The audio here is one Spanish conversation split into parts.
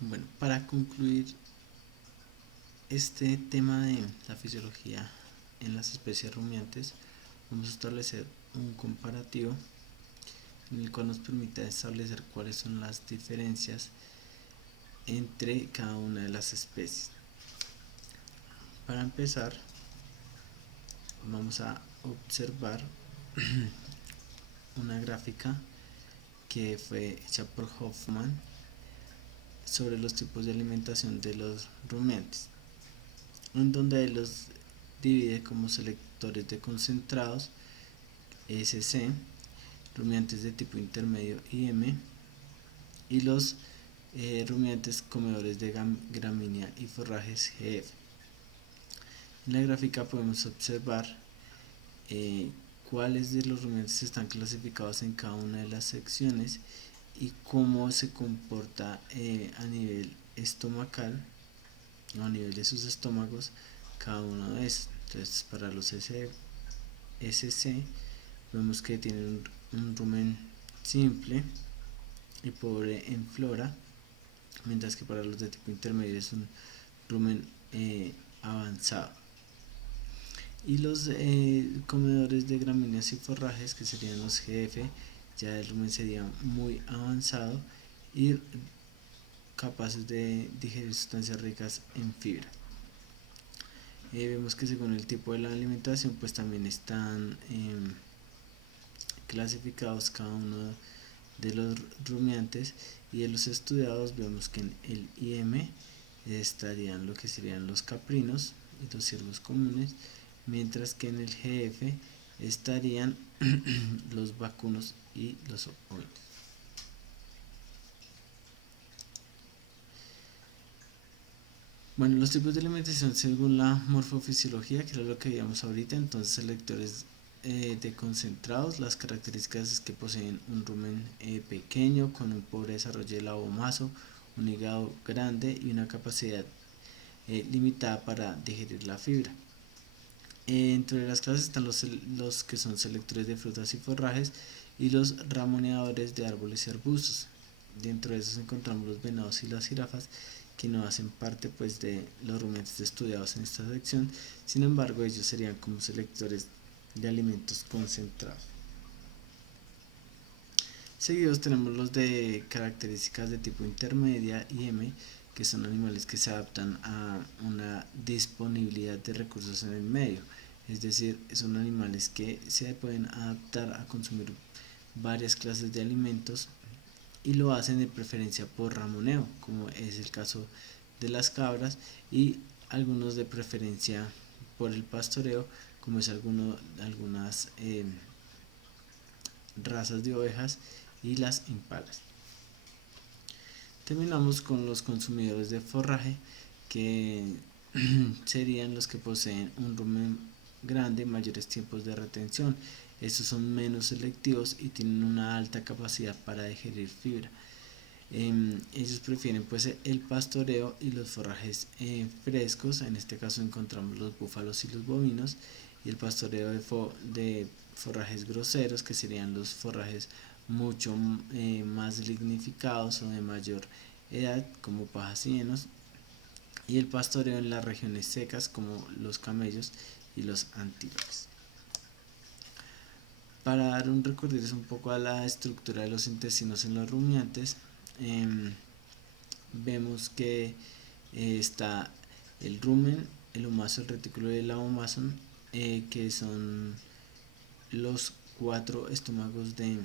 Bueno, para concluir este tema de la fisiología en las especies rumiantes, vamos a establecer un comparativo en el cual nos permite establecer cuáles son las diferencias entre cada una de las especies. Para empezar, vamos a observar una gráfica que fue hecha por Hoffman sobre los tipos de alimentación de los rumiantes, en donde los divide como selectores de concentrados SC, rumiantes de tipo intermedio IM y los rumiantes comedores de gramínea y forrajes GF. En la gráfica podemos observar cuáles de los rumiantes están clasificados en cada una de las secciones y cómo se comporta a nivel estomacal o a nivel de sus estómagos cada uno de estos. Entonces, para los SC vemos que tienen un rumen simple y pobre en flora, mientras que para los de tipo intermedio es un rumen avanzado. Y los comedores de gramíneas y forrajes, que serían los GF, ya el rumen sería muy avanzado y capaces de digerir sustancias ricas en fibra. Vemos que según el tipo de la alimentación pues también están clasificados cada uno de los rumiantes, y de los estudiados vemos que en el IM estarían lo que serían los caprinos y los ciervos comunes, mientras que en el GF estarían los vacunos y los ovinos. Bueno, los tipos de alimentación según la morfofisiología, que era lo que veíamos ahorita, entonces selectores de concentrados, las características es que poseen un rumen pequeño con un pobre desarrollo del abomaso, un hígado grande y una capacidad limitada para digerir la fibra. Entre las clases están los que son selectores de frutas y forrajes y los ramoneadores de árboles y arbustos. Dentro de esos encontramos los venados y las jirafas, que no hacen parte pues de los rumiantes estudiados en esta sección. Sin embargo, ellos serían como selectores de alimentos concentrados. Seguidos tenemos los de características de tipo intermedia y M, que son animales que se adaptan a una disponibilidad de recursos en el medio, es decir, son animales que se pueden adaptar a consumir varias clases de alimentos y lo hacen de preferencia por ramoneo, como es el caso de las cabras, y algunos de preferencia por el pastoreo, como es algunas razas de ovejas y las impalas. Terminamos con los consumidores de forraje, que serían los que poseen un rumen grande y mayores tiempos de retención. Estos son menos selectivos y tienen una alta capacidad para digerir fibra. Ellos prefieren pues el pastoreo y los forrajes frescos. En este caso encontramos los búfalos y los bovinos, y el pastoreo de forrajes groseros, que serían los forrajes mucho más lignificados o de mayor edad, como pajas y henos, y el pastoreo en las regiones secas, como los camellos y los antílopes. Para dar un recorrido un poco a la estructura de los intestinos en los rumiantes, vemos que está el rumen, el omaso, el retículo y el abomaso, que son los 4 estómagos de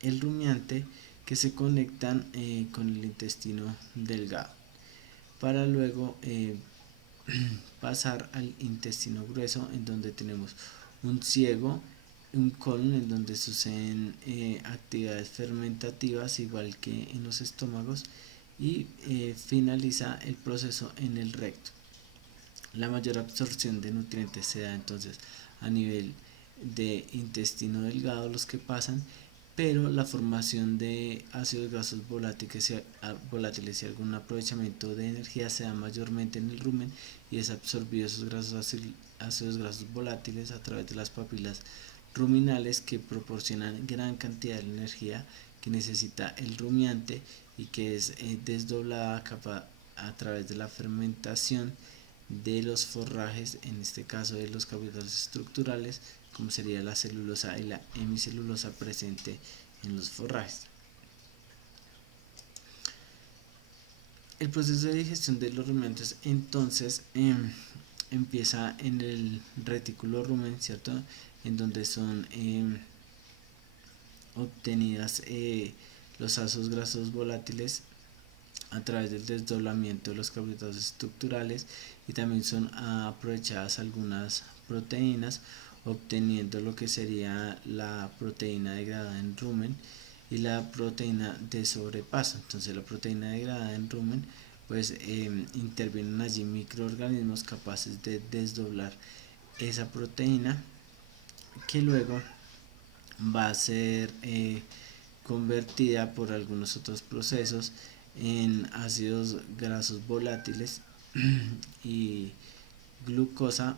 el rumiante, que se conectan con el intestino delgado para luego pasar al intestino grueso, en donde tenemos un ciego, un colon en donde suceden actividades fermentativas igual que en los estómagos, y finaliza el proceso en el recto. La mayor absorción de nutrientes se da entonces a nivel de intestino delgado, los que pasan, pero la formación de ácidos grasos volátiles y algún aprovechamiento de energía se da mayormente en el rumen, y es absorbido esos ácidos grasos volátiles a través de las papilas ruminales, que proporcionan gran cantidad de energía que necesita el rumiante, y que es desdoblada a través de la fermentación de los forrajes, en este caso de los carbohidratos estructurales, como sería la celulosa y la hemicelulosa presente en los forrajes. El proceso de digestión de los rumiantes entonces empieza en el retículo rumen, ¿cierto? En donde son obtenidas los ácidos grasos volátiles a través del desdoblamiento de los carbohidratos estructurales, y también son aprovechadas algunas proteínas, obteniendo lo que sería la proteína degradada en rumen y la proteína de sobrepaso. Entonces la proteína degradada en rumen, pues intervienen allí microorganismos capaces de desdoblar esa proteína, que luego va a ser convertida por algunos otros procesos en ácidos grasos volátiles y glucosa.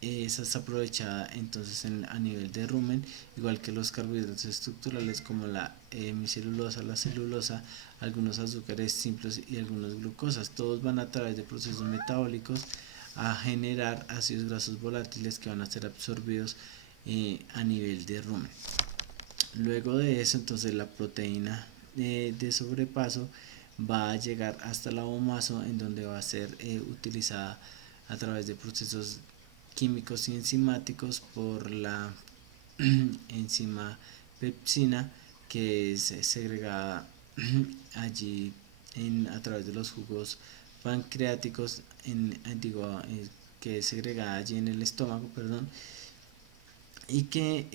Esa es aprovechada entonces a nivel de rumen, igual que los carbohidratos estructurales como la hemicelulosa, la celulosa, algunos azúcares simples y algunas glucosas. Todos van a través de procesos metabólicos a generar ácidos grasos volátiles que van a ser absorbidos a nivel de rumen. Luego de eso, entonces la proteína de sobrepaso va a llegar hasta el abomaso, en donde va a ser utilizada a través de procesos químicos y enzimáticos por la enzima pepsina, que es segregada allí a través de los jugos pancreáticos, que es segregada allí en el estómago, perdón, y que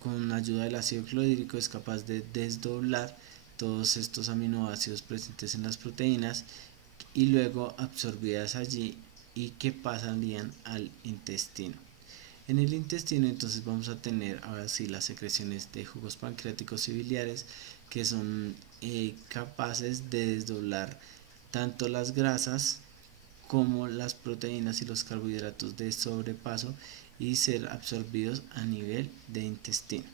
con ayuda del ácido clorhídrico es capaz de desdoblar todos estos aminoácidos presentes en las proteínas y luego absorbidas allí, y que pasarían al intestino. En el intestino entonces vamos a tener ahora sí las secreciones de jugos pancreáticos y biliares, que son capaces de desdoblar tanto las grasas como las proteínas y los carbohidratos de sobrepaso y ser absorbidos a nivel de intestino.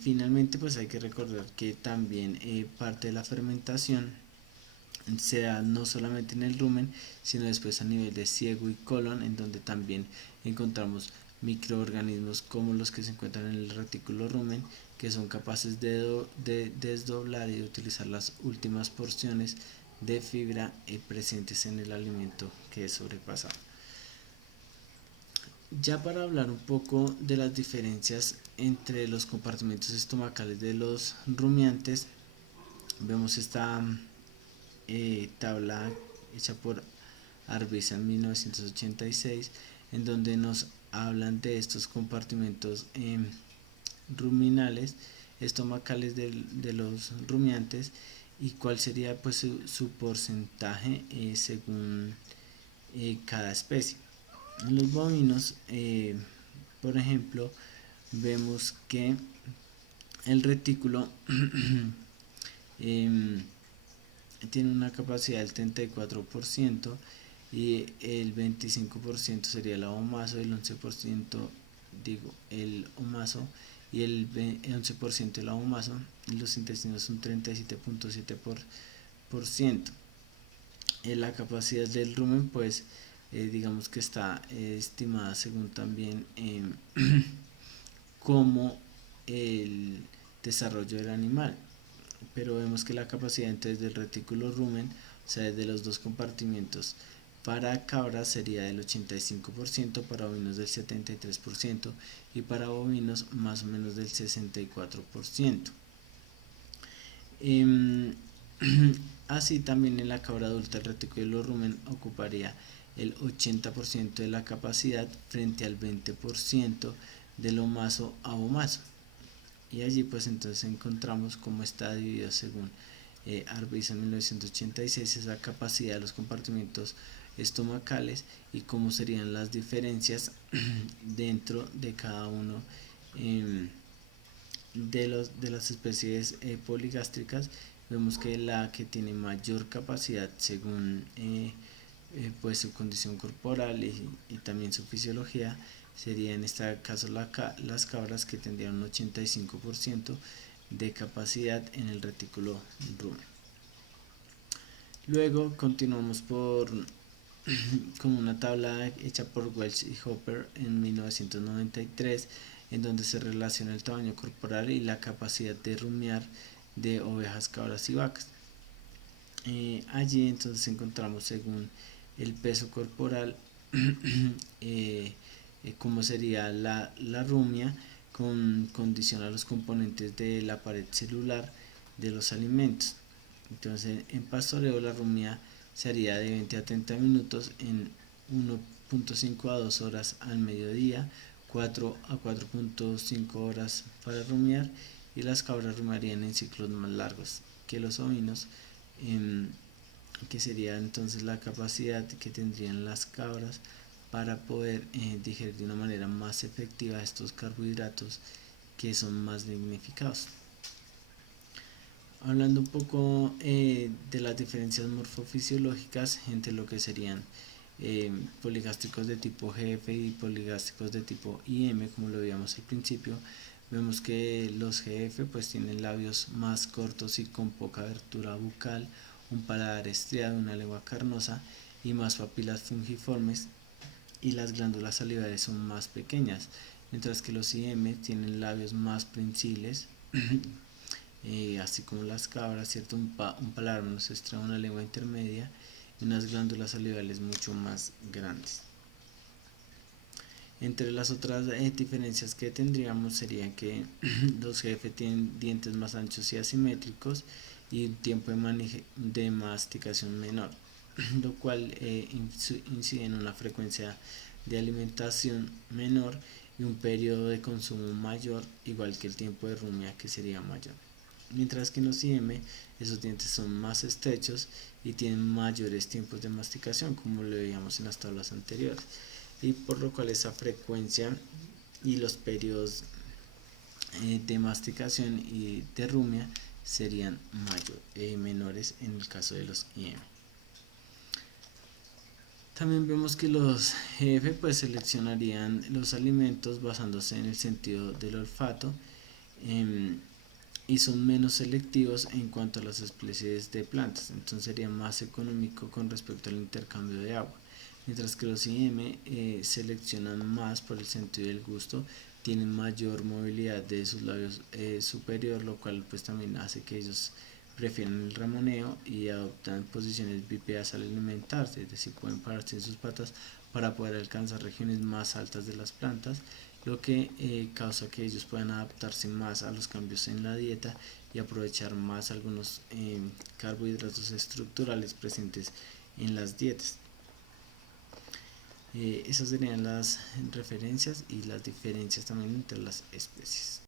Finalmente, pues hay que recordar que también parte de la fermentación se da no solamente en el rumen, sino después a nivel de ciego y colon, en donde también encontramos microorganismos como los que se encuentran en el retículo rumen, que son capaces de desdoblar y de utilizar las últimas porciones de fibra presentes en el alimento que es sobrepasado. Ya para hablar un poco de las diferencias entre los compartimentos estomacales de los rumiantes, vemos esta tabla hecha por Arbiza en 1986, en donde nos hablan de estos compartimentos ruminales, estomacales de los rumiantes, y cuál sería pues su porcentaje según cada especie. En los bovinos, por ejemplo, vemos que el retículo tiene una capacidad del 34%, y el 25% sería el abomaso, el 11% el omaso y el 11% el abomaso, y los intestinos un 37.7%. La capacidad del rumen, pues digamos que está estimada según también como el desarrollo del animal, pero vemos que la capacidad entonces del retículo rumen, o sea, de los dos compartimientos, para cabras sería del 85%, para ovinos del 73% y para bovinos más o menos del 64%. Así también en la cabra adulta el retículo rumen ocuparía el 80% de la capacidad frente al 20% del omaso a abomaso. Y allí pues entonces encontramos cómo está dividido según Arbiza en 1986 esa capacidad de los compartimentos estomacales, y cómo serían las diferencias dentro de cada uno de las especies poligástricas. Vemos que la que tiene mayor capacidad según pues su condición corporal y también su fisiología sería en este caso las cabras, que tendrían un 85%, de capacidad en el retículo rumen. Luego continuamos con una tabla hecha por Welch y Hopper en 1993, en donde se relaciona el tamaño corporal y la capacidad de rumiar de ovejas, cabras y vacas. Allí entonces encontramos, según el peso corporal, cómo sería la rumia con condición a los componentes de la pared celular de los alimentos. Entonces en pastoreo la rumia se haría de 20 a 30 minutos en 1.5 a 2 horas al mediodía, 4 a 4.5 horas para rumiar, y las cabras rumiarían en ciclos más largos que los ovinos, que sería entonces la capacidad que tendrían las cabras para poder digerir de una manera más efectiva estos carbohidratos que son más dignificados. Hablando un poco de las diferencias morfofisiológicas entre lo que serían poligástricos de tipo GF y poligástricos de tipo IM, como lo veíamos al principio, vemos que los GF pues tienen labios más cortos y con poca abertura bucal, un paladar estriado, una lengua carnosa y más papilas fungiformes, y las glándulas salivales son más pequeñas, mientras que los IM tienen labios más prensiles, así como las cabras, ¿cierto? Un paladar menos estriado, una lengua intermedia y unas glándulas salivales mucho más grandes. Entre las otras diferencias que tendríamos sería que los GF tienen dientes más anchos y asimétricos y un tiempo de masticación menor, lo cual incide en una frecuencia de alimentación menor y un periodo de consumo mayor, igual que el tiempo de rumia, que sería mayor. Mientras que en los IM esos dientes son más estrechos y tienen mayores tiempos de masticación, como lo veíamos en las tablas anteriores, y por lo cual esa frecuencia y los periodos de masticación y de rumia serían menores en el caso de los IM. También vemos que los GF pues seleccionarían los alimentos basándose en el sentido del olfato, y son menos selectivos en cuanto a las especies de plantas, entonces sería más económico con respecto al intercambio de agua, mientras que los IM seleccionan más por el sentido del gusto, tienen mayor movilidad de sus labios superior, lo cual pues también hace que ellos prefieren el ramoneo y adoptan posiciones bípedas al alimentarse, es decir, pueden pararse en sus patas para poder alcanzar regiones más altas de las plantas, lo que causa que ellos puedan adaptarse más a los cambios en la dieta y aprovechar más algunos carbohidratos estructurales presentes en las dietas. Esas serían las referencias y las diferencias también entre las especies.